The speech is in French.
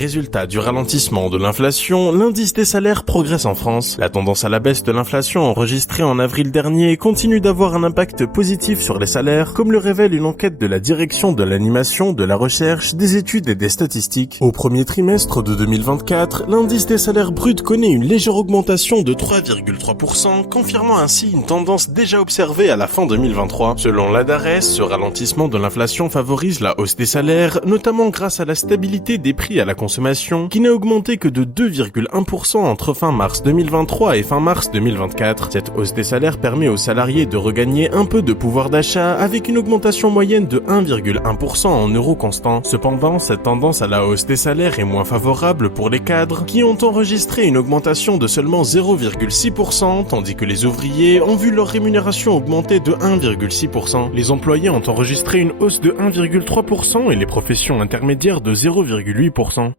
Résultat du ralentissement de l'inflation, l'indice des salaires progresse en France. La tendance à la baisse de l'inflation enregistrée en avril dernier continue d'avoir un impact positif sur les salaires, comme le révèle une enquête de la direction de l'animation, de la recherche, des études et des statistiques. Au premier trimestre de 2024, l'indice des salaires bruts connaît une légère augmentation de 3,3%, confirmant ainsi une tendance déjà observée à la fin 2023. Selon l'ADARES, ce ralentissement de l'inflation favorise la hausse des salaires, notamment grâce à la stabilité des prix à la consommation, qui n'a augmenté que de 2,1% entre fin mars 2023 et fin mars 2024. Cette hausse des salaires permet aux salariés de regagner un peu de pouvoir d'achat avec une augmentation moyenne de 1,1% en euros constants. Cependant, cette tendance à la hausse des salaires est moins favorable pour les cadres, qui ont enregistré une augmentation de seulement 0,6%, tandis que les ouvriers ont vu leur rémunération augmenter de 1,6%. Les employés ont enregistré une hausse de 1,3% et les professions intermédiaires de 0,8%.